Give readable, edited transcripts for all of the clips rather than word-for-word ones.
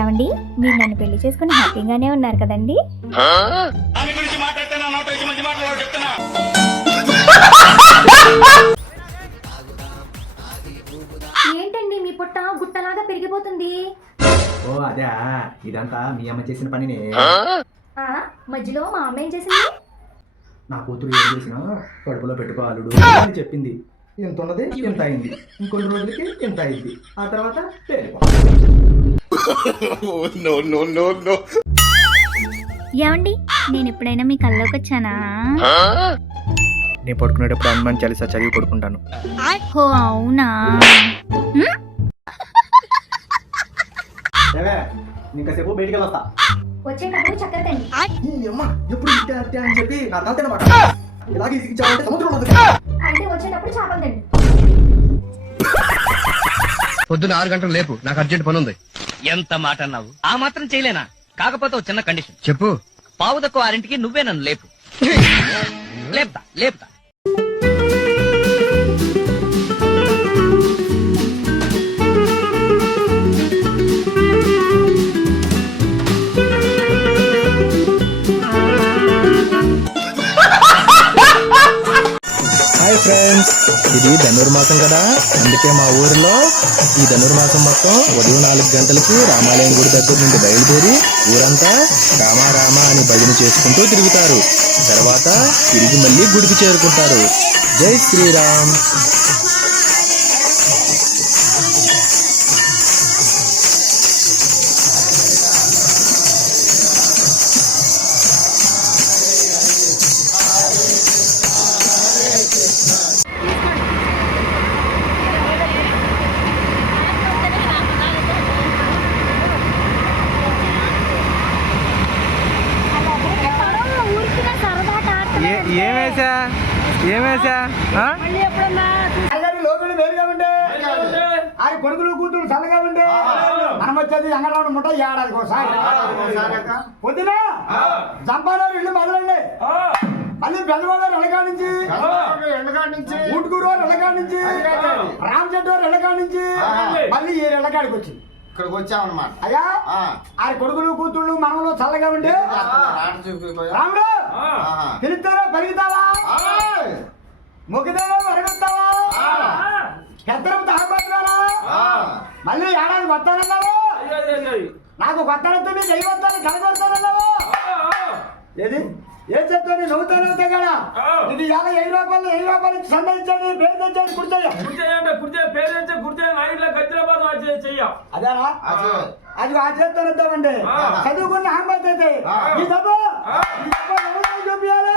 ఏమండి, మీరు నన్ను పెళ్లి చేసుకుని హ్యాపీగానే ఉన్నారు కదండి? ఏంటండి మీ పుట్ట గుట్టలాగా పెరిగిపోతుంది? ఓ అదే, ఇదంతా మీ అమ్మ చేసిన పనినే. మధ్యలో మా అమ్మ ఏం చేసింది? నా కూతురు ఏం చేసినా కడుపులో పెట్టుకోవాలుడు అని చెప్పింది. ఎంత ఉన్నది ఎంత అయింది, ఇంకొన్ని రోజులకి ఎంత అయింది, ఆ తర్వాత ఏమండి, నేను ఎప్పుడైనా మీ కల్లోకి వచ్చానా? నేను పడుకునేటప్పుడు హనుమాన్ చాలీసా చదివి పడుకుంటాను. ఓ అవునా? ఇంకాసేపు బయటికి వస్తా. వచ్చేటప్పుడు చక్కెర తండి. ఎప్పుడు అని చెప్పి నా తల తినమాట. ఇలాగే ఇసిగించాలంటే సముద్రం అయితే వచ్చేటప్పుడు చేపలు తండి. పొద్దున 6 గంటలు లేపు, నాకు అర్జెంట్ పని ఉంది. ఎంత మాట అన్నావు? ఆ మాత్రం చేయలేనా? కాకపోతే ఒక చిన్న కండిషన్. చెప్పు. 5:15 నువ్వే నన్ను లేపు. లేపుతా లేపుతా. హాయ్ ఫ్రెండ్స్, ఇది ధనుర్మాసం కదా, అందుకే మా ఊరిలో ఈ ధనుర్మాసం మొత్తం ఉదయం 4 గంటలకి రామాలయం గుడి దగ్గర నుండి బయలుదేరి ఊరంతా రామా రామ అని భజన చేసుకుంటూ తిరుగుతారు. తర్వాత తిరిగి మళ్ళీ గుడికి చేరుకుంటారు. జై శ్రీరామ్. ఏమేసా లోపలి వేరుగా ఉండే ఆయన కొడుకులు కూతురు చల్లగా ఉండే మనం వచ్చేది అంగన్వాడి ముట్ట ఏడాదికి ఒకసారి పొద్దున జంపానూరు ఇల్లు మొదలండి, మళ్ళీ పెద్దవాడు ఎల్లకాడ నుంచి ఊటుకూరు ఎల్లకాడ నుంచి రామచెట్టు ఎల్లకాడ నుంచి మళ్ళీ ఈ ఎల్లకాడికి వచ్చింది. ఇక్కడికి వచ్చామన్నమాట. అయ్యా ఆయన కొడుకులు కూతుళ్ళు మనలో చల్లగా ఉండే రాముడు పిలుస్తారా పరిగెత్తావా, మొగ్గుతావా పరిగెత్తావా, పెద్దలు తాగబోతున్నారా, మళ్ళీ ఏడాది వస్తానన్నావు, నాకు కొత్త మీకు అయ్యి వస్తాను కలగొడతానన్నావు. ఏది ఏం చెప్తాను నవ్వుతానవుతా కదా, ఇది 50 రూపాయలు సంబంధించండి పేరు తెచ్చాను అదేనా అది ఆ చేస్తానండి. చదువుకుని ఆంబత్ అయితే ఈ డబ్బు చూపించాలి.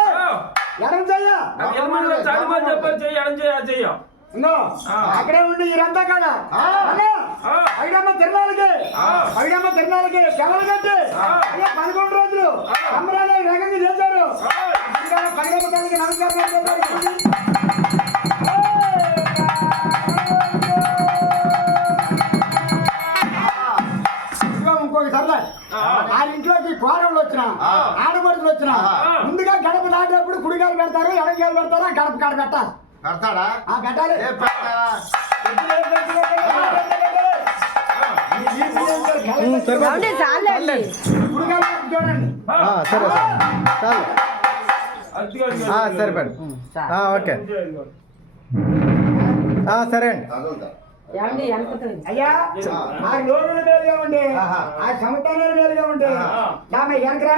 అక్కడే ఉండి ఈరంతా కాడ ఐడమ్మ తిరణాలకి సెలవులు కట్టి 11 రోజులు సంబరాలు వేగంగా చేశారు. పైడమ్మ తల్లికి నమస్కారం. ఇంకొకసారి ఆ ఇంట్లోకి కోడళ్ళు వచ్చిన ఆడపడుతులు వచ్చిన ముందుగా గడప దాటేప్పుడు కుడిగాలు పెడతారు, ఎడగాలు పెడతారు, గడప కాడ పెట్టాలి. పెడతాడా? పెట్టాలి. కుడిగాలు చూడండి. సరే సరిపడి ఓకే సరే అండి. అయ్యా ఆ లోనులు వేరుగా ఉండే ఆ సంతానాలు వేరుగా ఉండే ఆమె ఎనకరా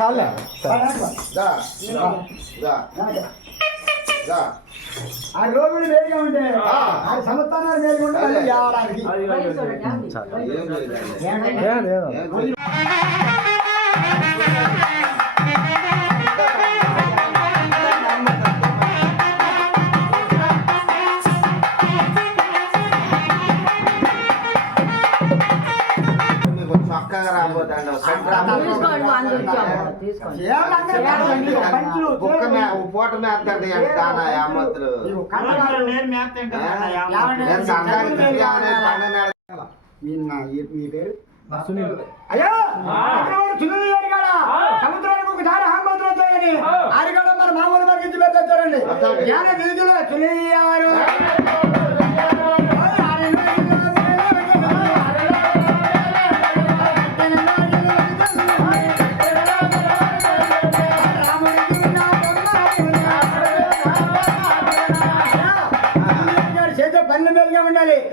చాలే ఆ లోనులు వేరుగా ఉండే ఆ సంతానాలు వేరుగా ఉండే చక్కగా రాబోతాండి. పూట మేస్తాండి దానా అమ్మతులు మీ పేరు అయ్యా సునీల్ గారు సముద్రానికి ఒకసారి ఆంబోతులు వచ్చాయని ఆరిగాడ మన మామూలు వర్గించి పెద్ద వచ్చారండి వీధిలో సునీల్ ఉండాలి